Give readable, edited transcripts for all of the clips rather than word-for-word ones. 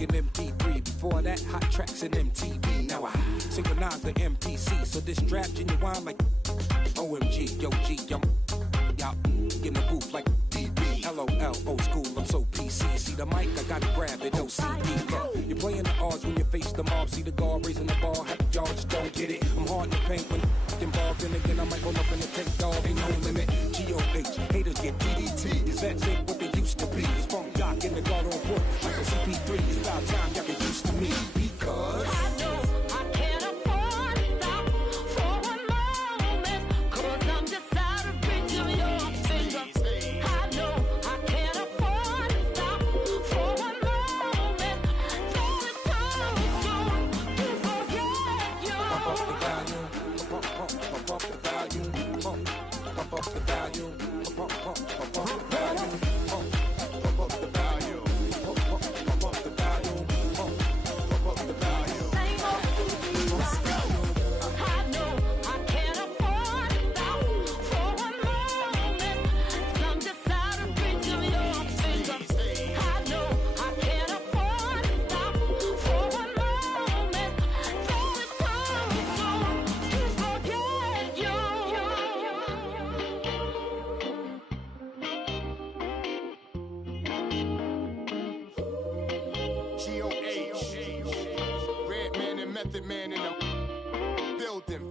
in MP3. Before that, hot tracks in MTV. Now I synchronize the MPC. So this draft genuine like OMG, yo G, yo in the booth like DB. LOL, old school, I'm so PC. See the mic, I gotta grab it, OCD. You're playing the odds when you face the mob. See the guard raising the ball, half the yards don't get it. I'm hard in the paint when involved, and again I might roll up in the tank, dog, ain't no limit. GOH, haters get DDT. These vets ain't what they used to be. This funk jock in the guard on court, like a CP3. It's about time y'all get used to me, because I know I can't afford to stop for one moment, cause I'm just out of reach of your fingers. I know I can't afford to stop for one moment, though it's too soon to forget you. Pump up the volume, pump up the volume, pump up the volume, pump up the volume, pump up the volume, pump up the volume, pump up the volume. I know I can't afford to stop for one moment, 'cause I'm just out of reach of your fingers. I know I can't afford to stop for one moment, though it's too soon to forget you. G.O.H. Red Man and Method Man in the building.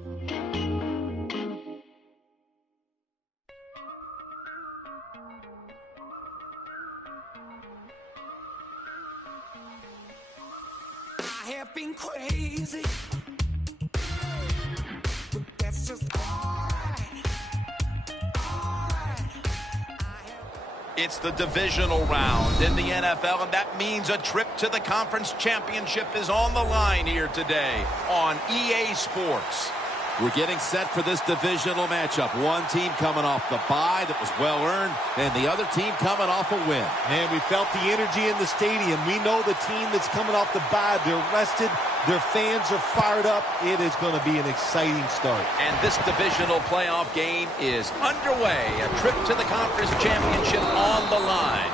I have been crazy, but that's just alright. It's the divisional round in the NFL, and that means a trip to the conference championship is on the line here today on EA Sports. We're getting set for this divisional matchup. One team coming off the bye that was well-earned, and the other team coming off a win. And we felt the energy in the stadium. We know the team that's coming off the bye, they're rested, their fans are fired up. It is going to be an exciting start. And this divisional playoff game is underway. A trip to the conference championship on the line.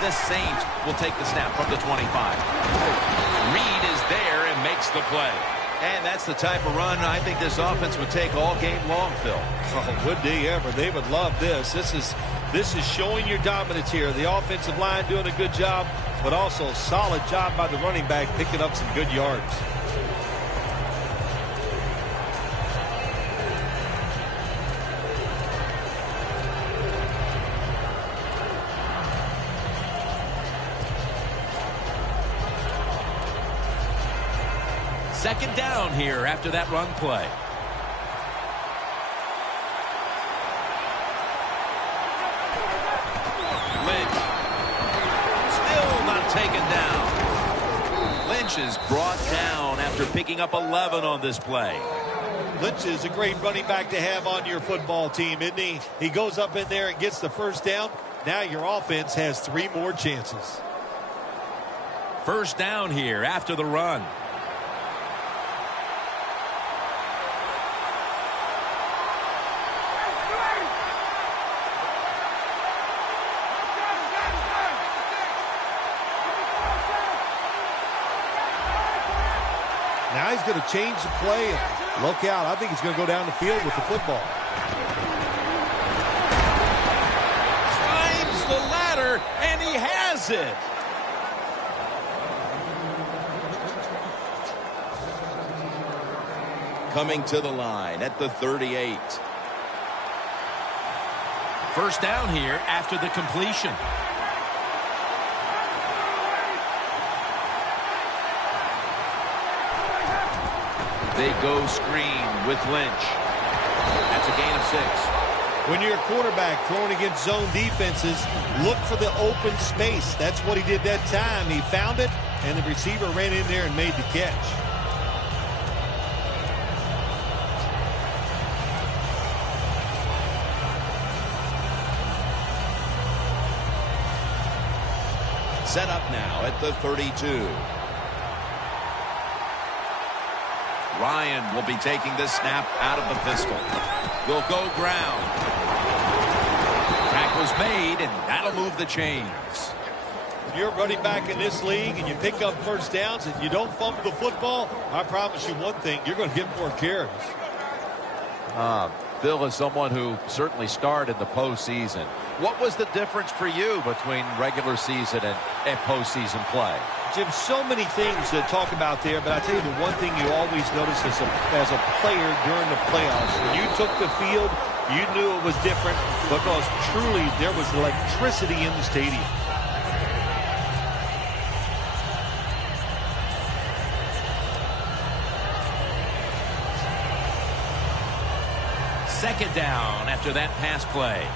The Saints will take the snap from the 25. Reed is there and makes the play. And that's the type of run I think this offense would take all game long, Phil. Oh, would they ever? They would love this. This is showing your dominance here. The offensive line doing a good job, but also a solid job by the running back picking up some good yards. Second down here after that run play. Lynch. Still not taken down. Lynch is brought down after picking up 11 on this play. Lynch is a great running back to have on your football team, isn't he? He goes up in there and gets the first down. Now your offense has 3 more chances. First down here after the run. Now he's going to change the play. Look out. I think he's going to go down the field with the football. Climbs the ladder, and he has it. Coming to the line at the 38. First down here after the completion. They go screen with Lynch. That's a gain of 6. When you're a quarterback throwing against zone defenses, look for the open space. That's what he did that time. He found it, and the receiver ran in there and made the catch. Set up now at the 32. Ryan will be taking this snap out of the pistol. Will go ground. Tackle's made, and that'll move the chains. When you're running back in this league and you pick up first downs and you don't fumble the football, I promise you one thing, you're going to get more carries. Phil is someone who certainly starred in the postseason. What was the difference for you between regular season and postseason play? Jim, so many things to talk about there, but I tell you the one thing you always notice as a player during the playoffs, when you took the field, you knew it was different because truly there was electricity in the stadium. Second down after that pass play.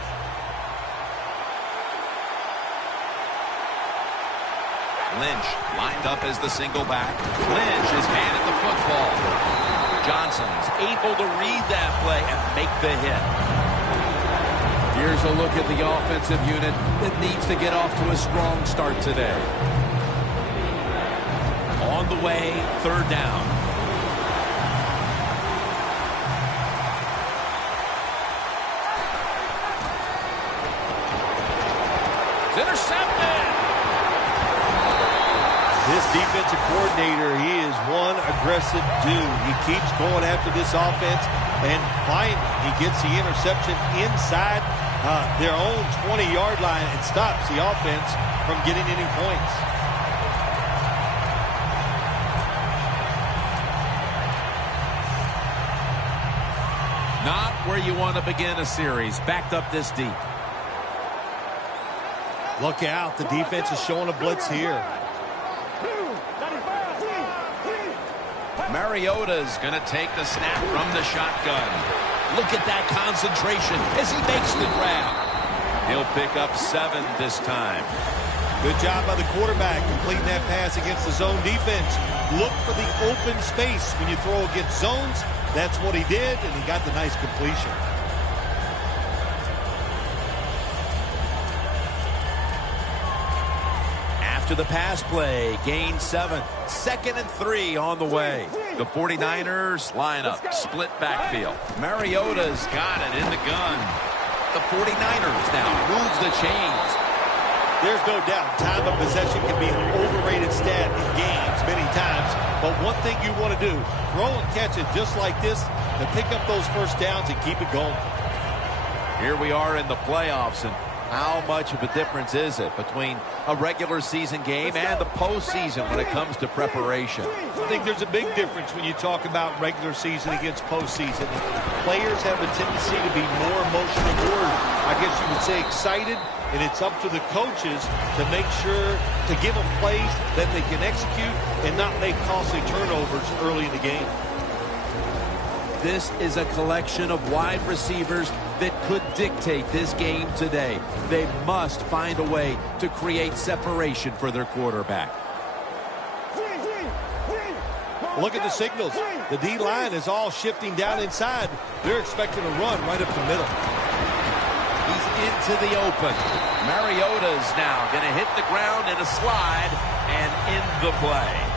Lynch lined up as the single back. Lynch is handed the football. Johnson's able to read that play and make the hit. Here's a look at the offensive unit that needs to get off to a strong start today. On the way, third down. It's intercepted. This defensive coordinator, he is one aggressive dude. He keeps going after this offense, and finally he gets the interception inside their own 20-yard line and stops the offense from getting any points. Not where you want to begin a series, backed up this deep. Look out, the defense is showing a blitz here. Mariota's going to take the snap from the shotgun. Look at that concentration as he makes the grab. He'll pick up 7 this time. Good job by the quarterback completing that pass against the zone defense. Look for the open space when you throw against zones. That's what he did, and he got the nice completion. After the pass play, gain 7. 2nd and 3 on the way. The 49ers line up, split backfield. Mariota's got it in the gun. The 49ers now moves the chains. There's no doubt time of possession can be an overrated stat in games many times. But one thing you want to do, throw and catch it just like this and pick up those first downs and keep it going. Here we are in the playoffs, and how much of a difference is it between a regular season game and the postseason when it comes to preparation? I think there's a big difference when you talk about regular season against postseason. Players have a tendency to be more emotional, more, I guess you would say, excited, and it's up to the coaches to make sure to give them plays that they can execute and not make costly turnovers early in the game. This is a collection of wide receivers that could dictate this game today. They must find a way to create separation for their quarterback. Look at the signals. The D-line is all shifting down inside. They're expecting a run right up the middle. He's into the open. Mariota's now going to hit the ground in a slide and in the play.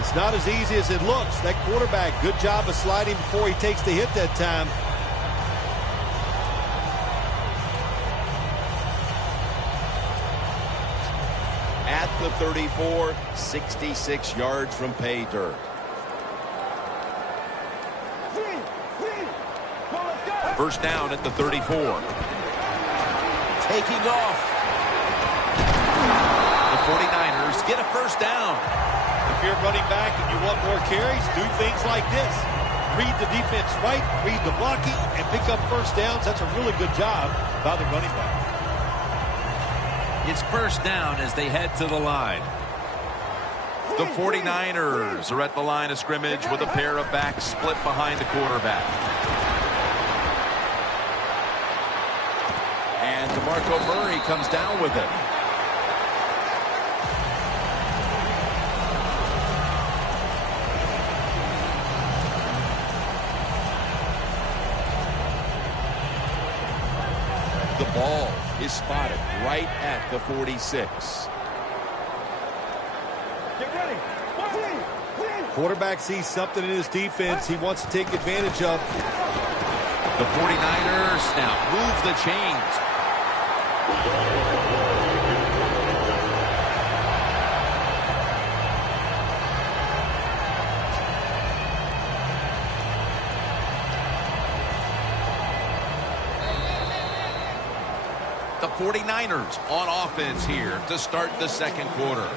It's not as easy as it looks. That quarterback, good job of sliding before he takes the hit that time. At the 34, 66 yards from pay dirt. First down at the 34. Taking off. The 49ers get a first down. If you're running back and you want more carries, do things like this. Read the defense right, read the blocking, and pick up first downs. That's a really good job by the running back. It's first down as they head to the line. The 49ers are at the line of scrimmage with a pair of backs split behind the quarterback. And DeMarco Murray comes down with it. The ball is spotted right at the 46. Quarterback sees something in his defense he wants to take advantage of. The 49ers now move the chains. The 49ers on offense here to start the second quarter.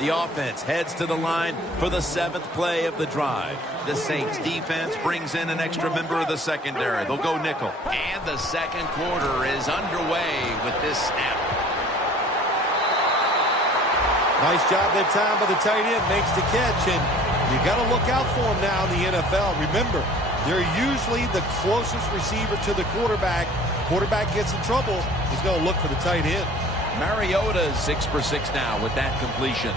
The offense heads to the line for the 7th play of the drive. The Saints defense brings in an extra member of the secondary. They'll go nickel. And the second quarter is underway with this snap. Nice job that time by the tight end. Makes the catch, and you got to look out for him now in the NFL. Remember, they're usually the closest receiver to the quarterback. Quarterback gets in trouble, he's going to look for the tight end. Mariota is 6 for 6 now with that completion.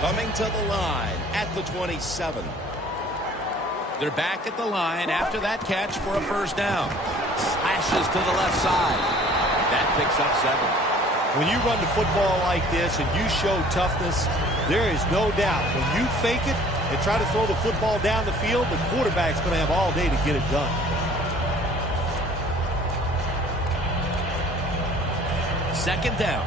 Coming to the line at the 27. They're back at the line after that catch for a first down. Slashes to the left side. That picks up 7. When you run the football like this and you show toughness, there is no doubt when you fake it and try to throw the football down the field, the quarterback's going to have all day to get it done. Second down.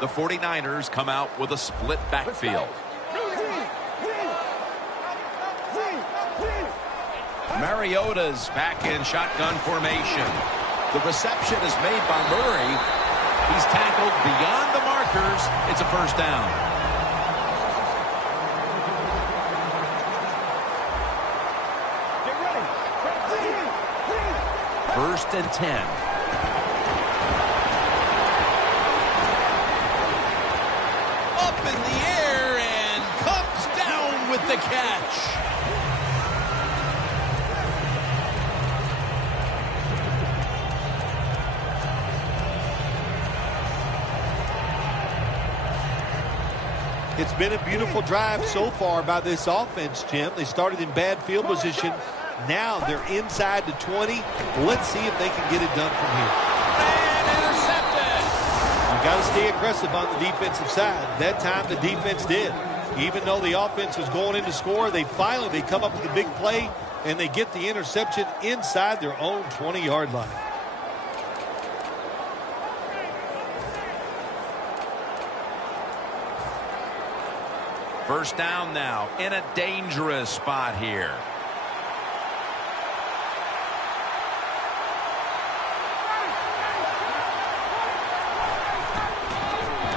The 49ers come out with a split backfield. Mariota's back in shotgun formation. The reception is made by Murray. He's tackled beyond the markers. It's a first down. First and 10. In the air and comes down with the catch. It's been a beautiful drive so far by this offense, Jim. They started in bad field position. Now they're inside the 20. Let's see if they can get it done from here. And intercepted. You got to stay aggressive on the defensive side. That time the defense did. Even though the offense was going in to score, they come up with a big play, and they get the interception inside their own 20-yard line. First down now in a dangerous spot here.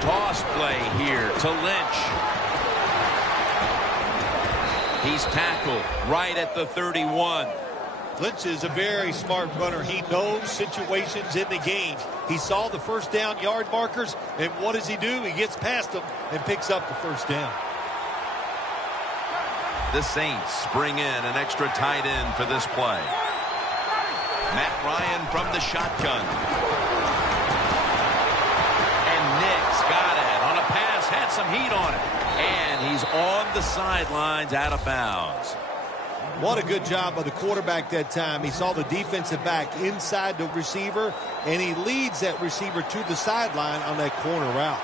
Toss play here to Lynch. He's tackled right at the 31. Lynch is a very smart runner. He knows situations in the game. He saw the first down yard markers, and what does he do? He gets past them and picks up the first down. The Saints bring in an extra tight end for this play. Matt Ryan from the shotgun. Got it on a pass, had some heat on it, and he's on the sidelines out of bounds. What a good job by the quarterback that time. He saw the defensive back inside the receiver, and he leads that receiver to the sideline on that corner route.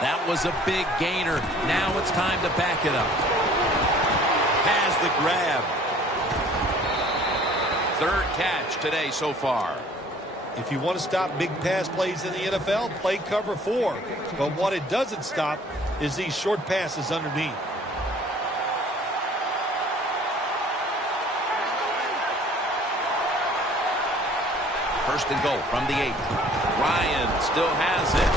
That was a big gainer. Now it's time to back it up. Has the grab. Third catch today so far. If you want to stop big pass plays in the NFL, play cover 4. But what it doesn't stop is these short passes underneath. First and goal from the 8. Ryan still has it.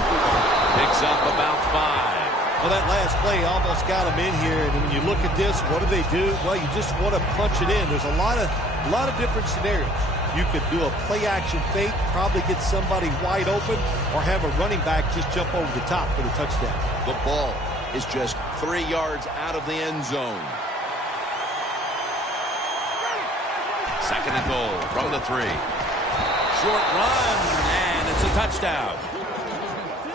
Picks up about 5. Well, that last play almost got him in here. And when you look at this, what do? Well, you just want to punch it in. There's a lot of different scenarios. You could do a play-action fake, probably get somebody wide open, or have a running back just jump over the top for the touchdown. The ball is just 3 yards out of the end zone. Second and goal from the 3. Short run, and it's a touchdown.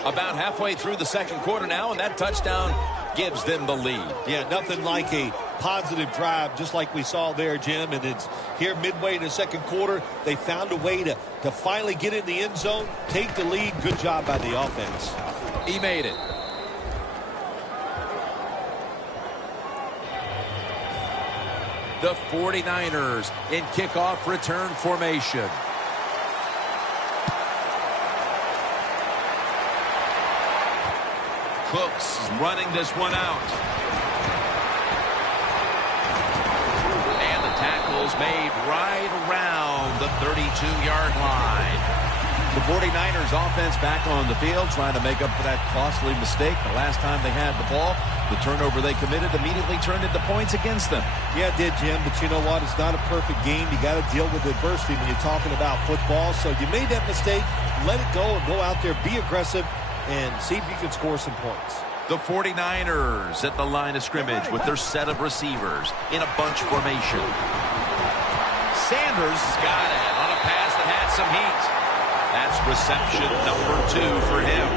About halfway through the second quarter now, and that touchdown gives them the lead. Yeah, nothing like a positive drive, just like we saw there, Jim. And it's here midway in the second quarter. They found a way to finally get in the end zone, take the lead. Good job by the offense. He made it. The 49ers in kickoff return formation. Cooks running this one out. And the tackle's made right around the 32-yard line. The 49ers offense back on the field trying to make up for that costly mistake. The last time they had the ball, the turnover they committed immediately turned into points against them. Yeah, it did, Jim, but you know what? It's not a perfect game. You got to deal with adversity when you're talking about football. So you made that mistake, let it go, and go out there, be aggressive, and see if you can score some points. The 49ers at the line of scrimmage with their set of receivers in a bunch formation. Sanders got it on a pass that had some heat. That's reception number 2 for him.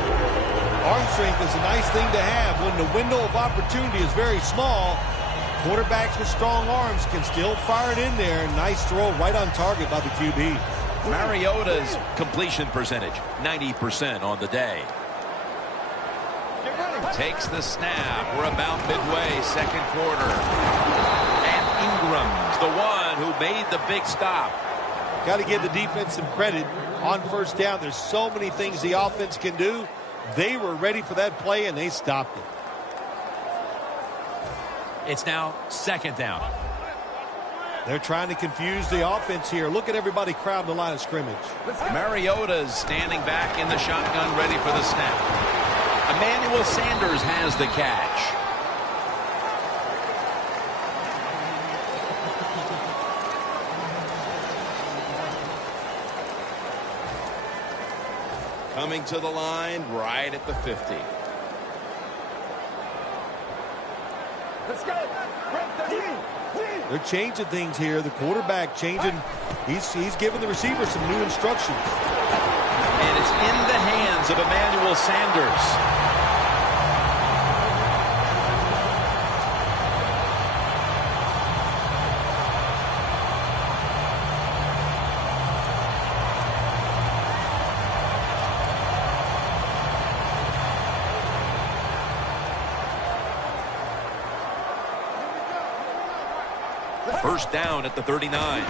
Arm strength is a nice thing to have when the window of opportunity is very small. Quarterbacks with strong arms can still fire it in there. Nice throw right on target by the QB. Mariota's completion percentage, 90% on the day. Takes the snap. We're about midway, second quarter. And Ingram's the one who made the big stop. Got to give the defense some credit on first down. There's so many things the offense can do. They were ready for that play, and they stopped it. It's now second down. They're trying to confuse the offense here. Look at everybody crowding the line of scrimmage. Mariota's standing back in the shotgun, ready for the snap. Emmanuel Sanders has the catch. Coming to the line right at the 50. Let's go. They're changing things here. The quarterback changing. He's giving the receiver some new instructions. And it's in the hands of Emmanuel Sanders. First down at the 39.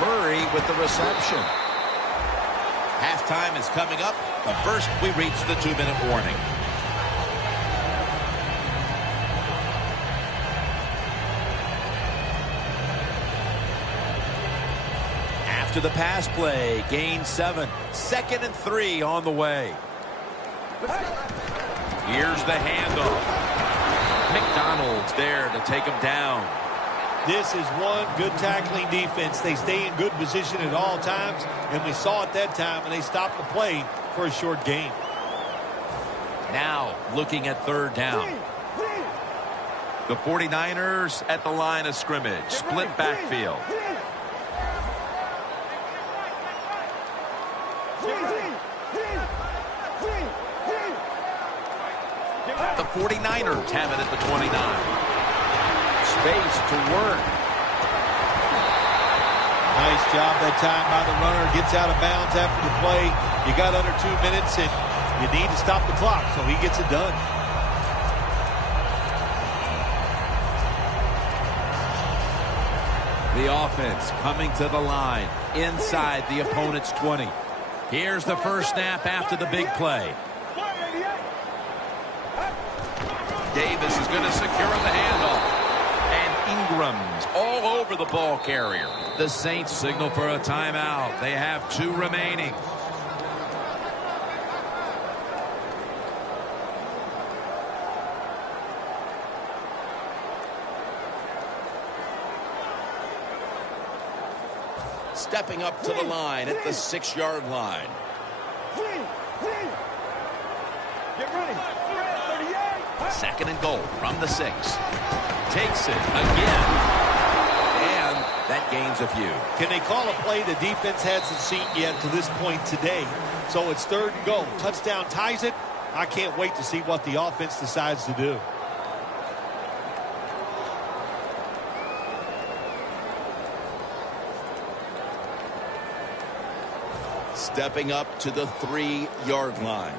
Murray with the reception. Halftime is coming up, but first we reach the 2-minute warning. After the pass play, gain 7. 2nd and 3 on the way. Here's the handoff. McDonald's there to take him down. This is one good tackling defense. They stay in good position at all times, and we saw it that time, and they stopped the play for a short gain. Now looking at third down. The 49ers at the line of scrimmage. Split backfield. The 49ers have it at the 29. Space to work. Nice job that time by the runner. Gets out of bounds after the play. You got under 2 minutes, and you need to stop the clock, so he gets it done. The offense coming to the line inside the opponent's 20. Here's the first snap after the big play. Davis is going to secure the handoff. And Ingram's all over the ball carrier. The Saints signal for a timeout. They have 2 remaining. Stepping up to the line at the 6-yard line. Get ready. 2nd and goal from the 6. Takes it again. And That gains a few. Can they call a play the defense hasn't seen yet to this point today? So it's 3rd and goal. Touchdown ties it. I can't wait to see what the offense decides to do. Stepping up to the 3-yard line.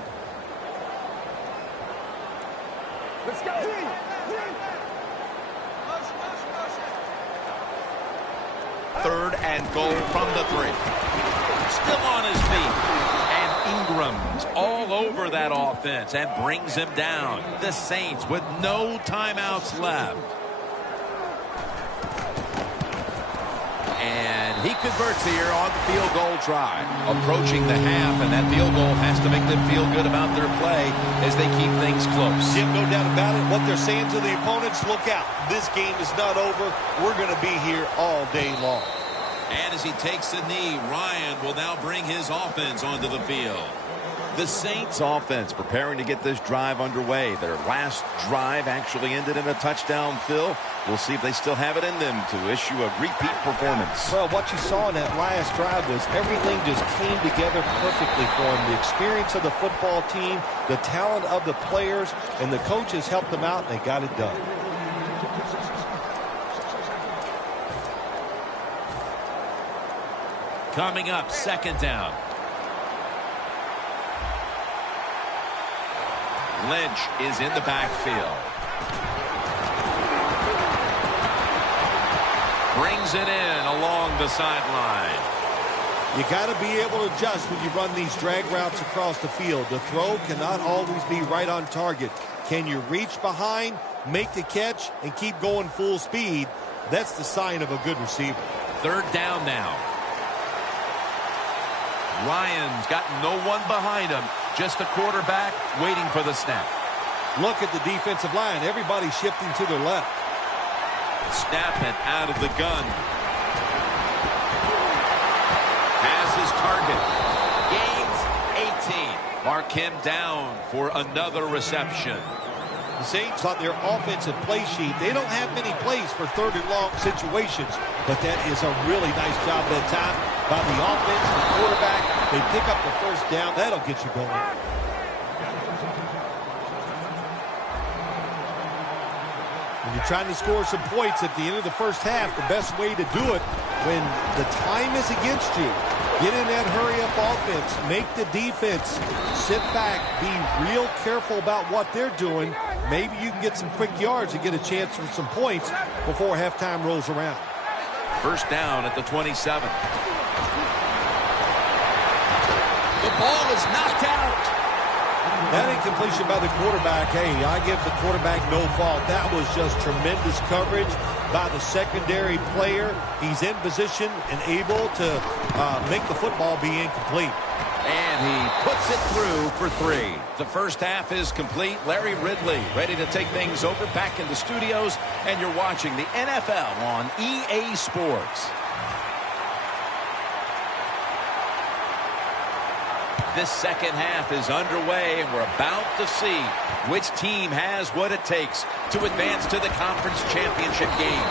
Let's go. 3rd and goal from the 3. Still on his feet. And Ingram's all over that offense and brings him down. The Saints with no timeouts left. And he converts here on the field goal try. Approaching the half, and that field goal has to make them feel good about their play as they keep things close. Jim, no doubt about it. What they're saying to the opponents, look out. This game is not over. We're going to be here all day long. And as he takes the knee, Ryan will now bring his offense onto the field. The Saints offense preparing to get this drive underway. Their last drive actually ended in a touchdown, Phil. We'll see if they still have it in them to issue a repeat performance. Well, what you saw in that last drive was everything just came together perfectly for them. The experience of the football team, the talent of the players, and the coaches helped them out, and they got it done. Coming up, 2nd down. Lynch is in the backfield. Brings it in along the sideline. You got to be able to adjust when you run these drag routes across the field. The throw cannot always be right on target. Can you reach behind, make the catch, and keep going full speed? That's the sign of a good receiver. 3rd down now. Ryan's got no one behind him. Just a quarterback waiting for the snap. Look at the defensive line. Everybody's shifting to their left. Snap it out of the gun. Has his target. Gains 18. Mark him down for another reception. The Saints on their offensive play sheet, they don't have many plays for 3rd and long situations, but that is a really nice job that time by the offense, the quarterback. They pick up the 1st down. That'll get you going. When you're trying to score some points at the end of the 1st half, the best way to do it when the time is against you, get in that hurry-up offense, make the defense sit back, be real careful about what they're doing. Maybe you can get some quick yards and get a chance for some points before halftime rolls around. 1st down at the 27. The ball is knocked out. That incompletion by the quarterback, hey, I give the quarterback no fault. That was just tremendous coverage by the secondary player. He's in position and able to make the football be incomplete. And he puts it through for 3. The 1st half is complete. Larry Ridley ready to take things over back in the studios. And you're watching the NFL on EA Sports. This 2nd half is underway, and we're about to see which team has what it takes to advance to the conference championship game.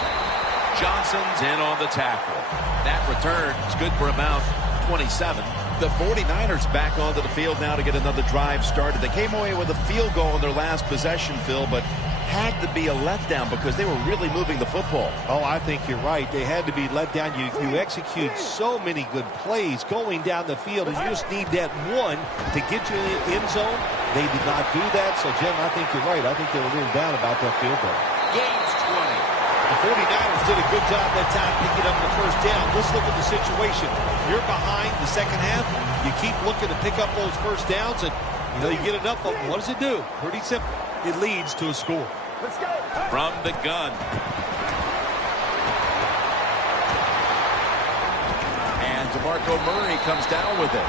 Johnson's in on the tackle. That return is good for about 27. The 49ers back onto the field now to get another drive started. They came away with a field goal in their last possession, Phil, but had to be a letdown because they were really moving the football. Oh, I think you're right. They had to be let down. You execute so many good plays going down the field, and you just need that one to get you in the end zone. They did not do that. So, Jim, I think you're right. I think they were a little down about that field goal. Gains 20. The 49ers did a good job that time picking up the 1st down. Let's look at the situation. You're behind the 2nd half. You keep looking to pick up those 1st downs, and you get enough of them. What does it do? Pretty simple. It leads to a score. Let's go. From the gun. And DeMarco Murray comes down with it.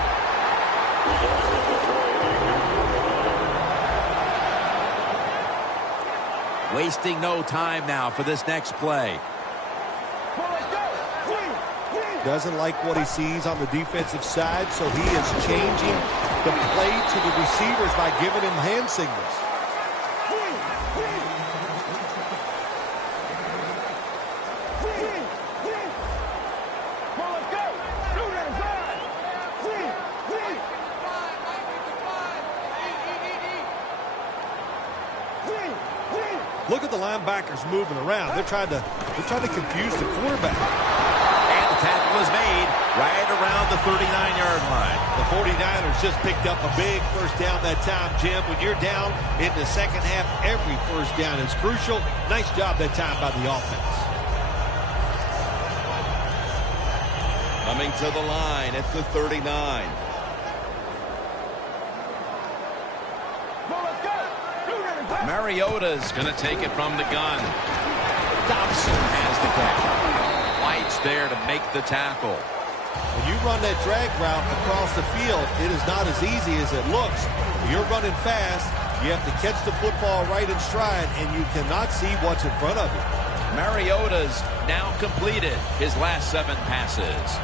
Wasting no time now for this next play. Doesn't like what he sees on the defensive side, so he is changing the play to the receivers by giving him hand signals. Look at the linebackers moving around. They're trying to confuse the quarterback. And the tackle is made right around the 39-yard line. The 49ers just picked up a big first down that time, Jim. When you're down in the second half, every first down is crucial. Nice job that time by the offense. Coming to the line at the 39. Mariota's going to take it from the gun. Dobson has the catch. White's there to make the tackle. When you run that drag route across the field, it is not as easy as it looks. When you're running fast, you have to catch the football right in stride, and you cannot see what's in front of you. Mariota's now completed his last 7 passes.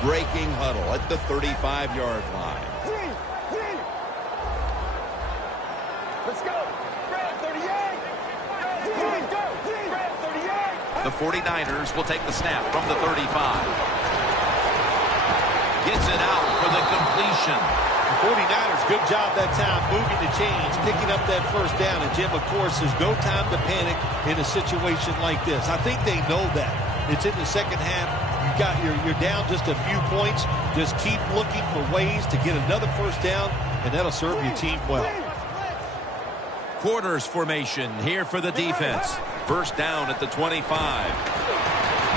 Breaking huddle at the 35-yard line. Let's go. Grab 38. Go. Grab 38. The 49ers will take the snap from the 35. Gets it out for the completion. The 49ers, good job that time moving the chains, picking up that first down. And, Jim, of course, there's no time to panic in a situation like this. I think they know that. It's in the second half. You're down just a few points. Just keep looking for ways to get another first down, and that'll serve your team well. Quarters formation here for the defense. First down at the 25.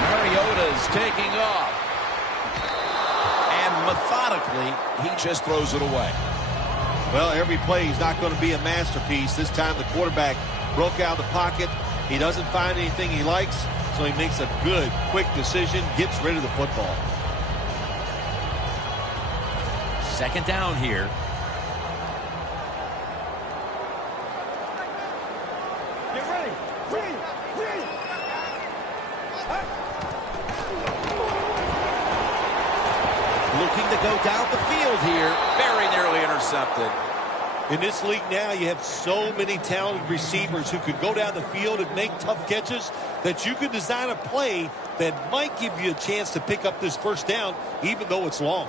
Mariota's taking off. And methodically, he just throws it away. Well, every play is not going to be a masterpiece. This time the quarterback broke out of the pocket. He doesn't find anything he likes, so he makes a good, quick decision, gets rid of the football. Second down here. Get ready. Free. Looking to go down the field here. Very nearly intercepted. In this league now, you have so many talented receivers who could go down the field and make tough catches that you could design a play that might give you a chance to pick up this first down, even though it's long.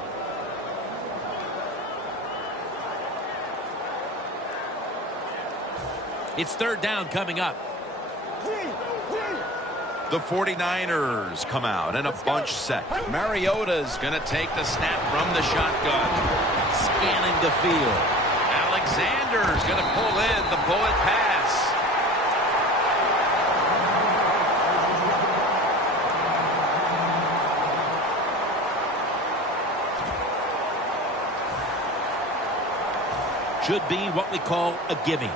It's third down coming up. The 49ers come out in a bunch set. Mariota's going to take the snap from the shotgun. Scanning the field. Alexander's going to pull in the bullet pass. Should be what we call a gimme.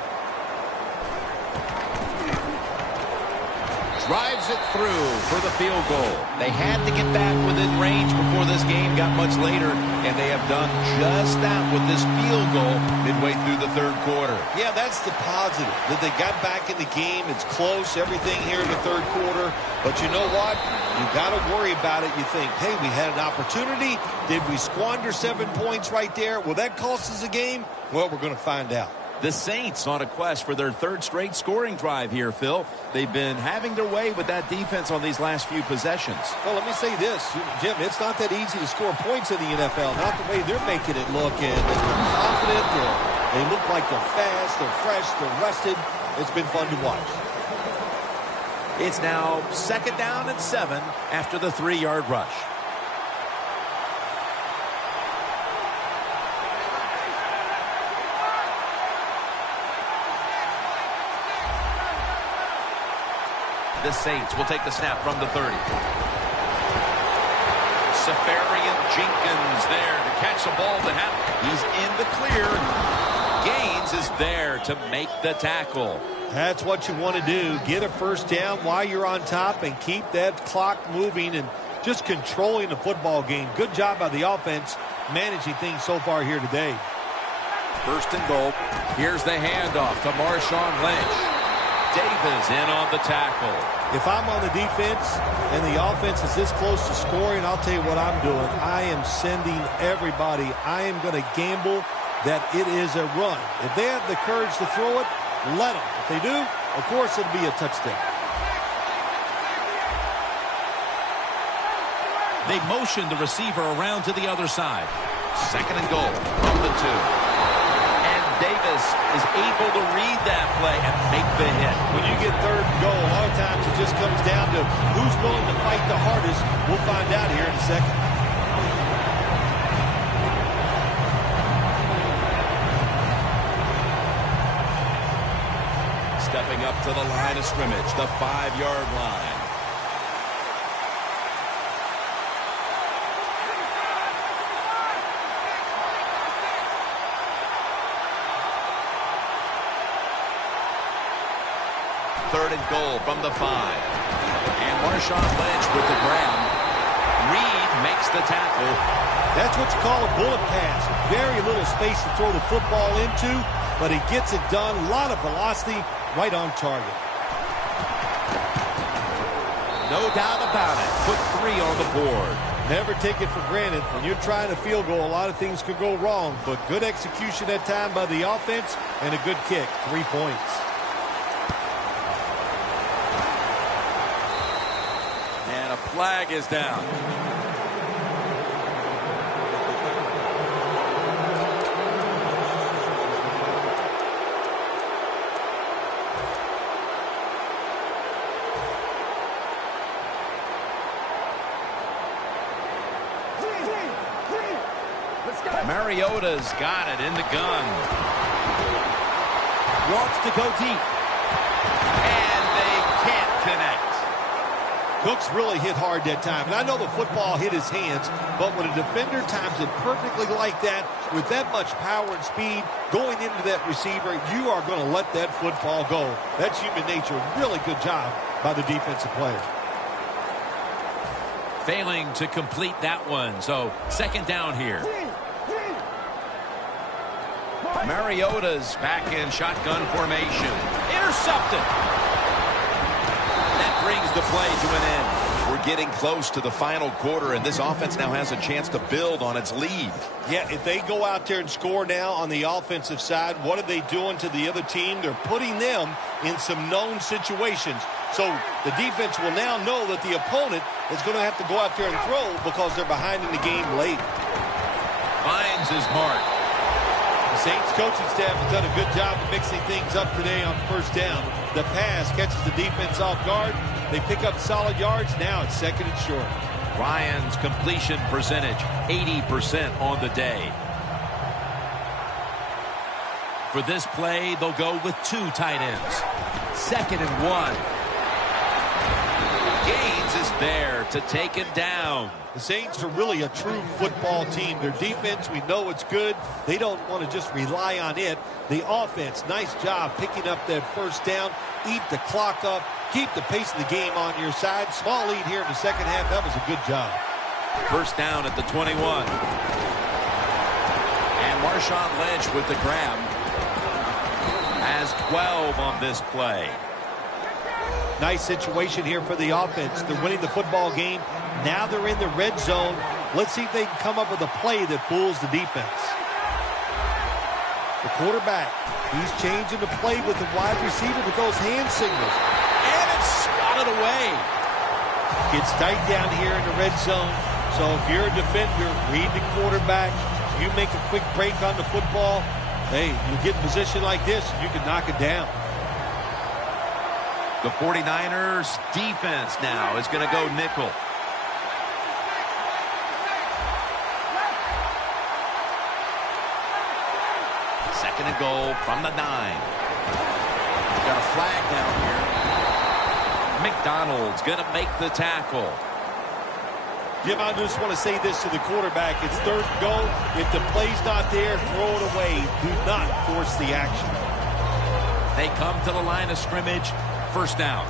Drives it through for the field goal. They had to get back within range before this game got much later, and they have done just that with this field goal midway through the third quarter. Yeah, that's the positive, that they got back in the game. It's close, everything here in the third quarter. But you know what? You got to worry about it. You think, hey, we had an opportunity. Did we squander 7 points right there? Will that cost us a game? Well, we're going to find out. The Saints on a quest for their third straight scoring drive here, Phil. They've been having their way with that defense on these last few possessions. Well, let me say this, Jim, it's not that easy to score points in the NFL. Not the way they're making it look. And they're confident. They look like they're fast, they're fresh, they're rested. It's been fun to watch. It's now second down and 7 after the 3-yard rush. The Saints will take the snap from the 30. Safarian Jenkins there to catch the ball to have. He's in the clear. Gaines is there to make the tackle. That's what you want to do. Get a first down while you're on top and keep that clock moving and just controlling the football game. Good job by the offense managing things so far here today. First and goal. Here's the handoff to Marshawn Lynch. Davis in on the tackle. If I'm on the defense and the offense is this close to scoring, I'll tell you what I'm doing. I am sending everybody. I am going to gamble that it is a run. If they have the courage to throw it, let them. If they do, of course it'll be a touchdown. They motion the receiver around to the other side. Second and goal from the 2. And Davis Davis is able to read that play and make the hit. When you get third and goal, a lot of times it just comes down to who's willing to fight the hardest. We'll find out here in a second. Stepping up to the line of scrimmage, the 5-yard line. Third and goal from the 5. And Marshawn Lynch with the grab. Reed makes the tackle. That's what you call a bullet pass. Very little space to throw the football into, but he gets it done. A lot of velocity, right on target. No doubt about it. Put 3 on the board. Never take it for granted. When you're trying a field goal, a lot of things could go wrong, but good execution that time by the offense and a good kick. 3 points. And a flag is down. Mariota's got it in the gun. Wants to go deep. And they can't connect. Cooks really hit hard that time. And I know the football hit his hands, but when a defender times it perfectly like that, with that much power and speed going into that receiver, you are going to let that football go. That's human nature. Really good job by the defensive player. Failing to complete that one. So second down here. Mariota's back in shotgun formation. Intercepted. That brings the play to an end. We're getting close to the final quarter, and this offense now has a chance to build on its lead. Yeah, if they go out there and score now on the offensive side, what are they doing to the other team? They're putting them in some known situations. So the defense will now know that the opponent is going to have to go out there and throw because they're behind in the game late. Finds his mark. The Saints coaching staff has done a good job of mixing things up today on first down. The pass catches the defense off guard. They pick up solid yards. Now it's second and short. Ryan's completion percentage, 80% on the day. For this play, they'll go with 2 tight ends. 2nd and 1. Gaines is there to take him down. The Saints are really a true football team. Their defense, we know it's good. They don't want to just rely on it. The offense, nice job picking up that first down. Eat the clock up. Keep the pace of the game on your side. Small lead here in the second half. That was a good job. First down at the 21. And Marshawn Lynch with the grab. Has 12 on this play. Nice situation here for the offense. They're winning the football game. Now they're in the red zone. Let's see if they can come up with a play that fools the defense. The quarterback, he's changing the play with the wide receiver with those hand signals. And it's swatted away. It's tight down here in the red zone. So if you're a defender, read the quarterback. You make a quick break on the football. Hey, you get in position like this, you can knock it down. The 49ers defense now is going to go nickel. Second and goal from the 9. Got a flag down here. McDonald's going to make the tackle. Jim, I just want to say this to the quarterback. It's third and goal. If the play's not there, throw it away. Do not force the action. They come to the line of scrimmage. First down.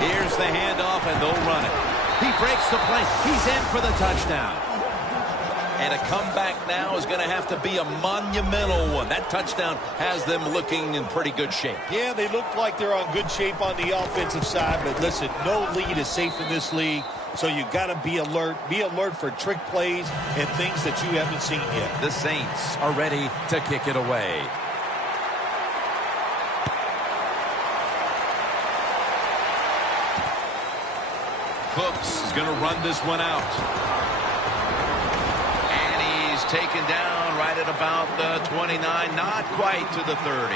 Here's the handoff, and they'll run it. He breaks the play. He's in for the touchdown. And a comeback now is going to have to be a monumental one. That touchdown has them looking in pretty good shape. Yeah, they look like they're on good shape on the offensive side. But listen, no lead is safe in this league. So you got to be alert. Be alert for trick plays and things that you haven't seen yet. The Saints are ready to kick it away. Cooks is going to run this one out. taken down right at about the 29, not quite to the 30.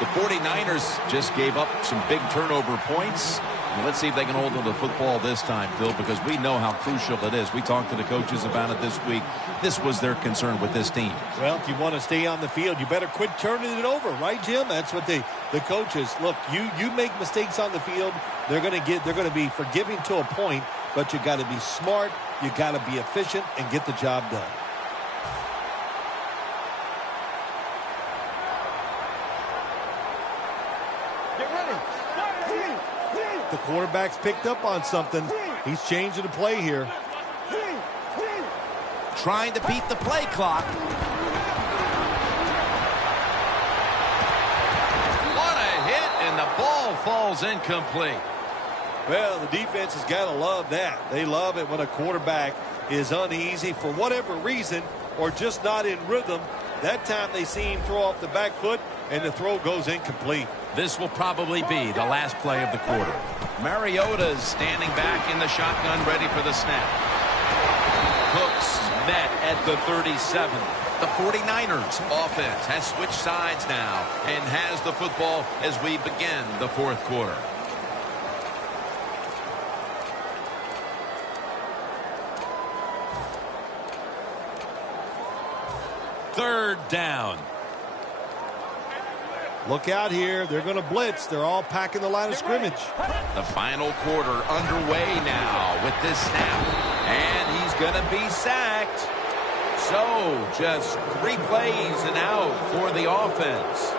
The 49ers just gave up some big turnover points. And let's see if they can hold on to the football this time, Phil, because we know how crucial it is. We talked to the coaches about it this week. This was their concern with this team. Well, if you want to stay on the field, you better quit turning it over, right, Jim? That's what the coaches, look, you make mistakes on the field, they're going to be forgiving to a point, but you got to be smart, you got to be efficient and get the job done. The quarterback's picked up on something. He's changing the play here. Trying to beat the play clock. What a hit, and the ball falls incomplete. Well, the defense has got to love that. They love it when a quarterback is uneasy for whatever reason or just not in rhythm. That time they see him throw off the back foot, and the throw goes incomplete. This will probably be the last play of the quarter. Mariota's standing back in the shotgun, ready for the snap. Cooks met at the 37. The 49ers offense has switched sides now and has the football as we begin the fourth quarter. Third down. Look out here. They're going to blitz. They're all packing the line of scrimmage. The final quarter underway now with this snap. And he's going to be sacked. So just 3 plays and out for the offense.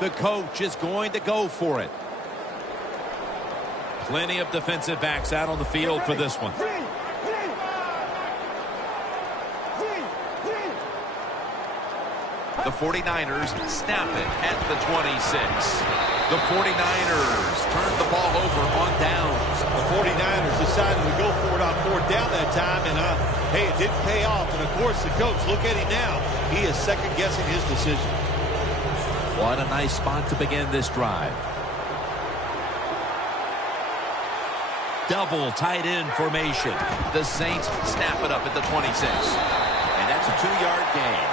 The coach is going to go for it. Plenty of defensive backs out on the field for this one. The 49ers snap it at the 26. The 49ers turn the ball over on downs. The 49ers decided to go for it on 4th down that time, and hey, it didn't pay off. And of course, the coach, look at him now. He is second-guessing his decision. What a nice spot to begin this drive. Double tight end formation. The Saints snap it up at the 26. And that's a 2-yard gain.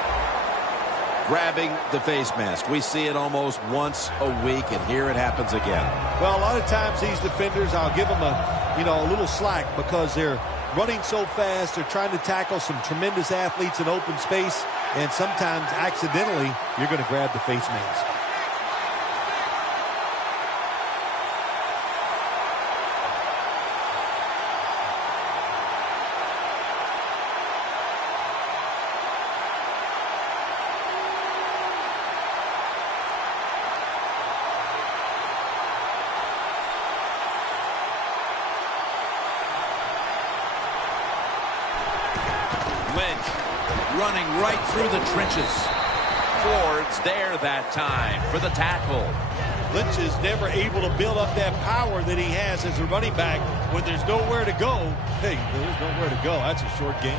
Grabbing the face mask. We see it almost once a week, and here it happens again. Well, a lot of times these defenders, I'll give them a little slack because they're running so fast. They're trying to tackle some tremendous athletes in open space, and sometimes accidentally you're going to grab the face mask. Running right through the trenches. Ford's there that time for the tackle. Lynch is never able to build up that power that he has as a running back when there's nowhere to go. Hey, there's nowhere to go. That's a short game.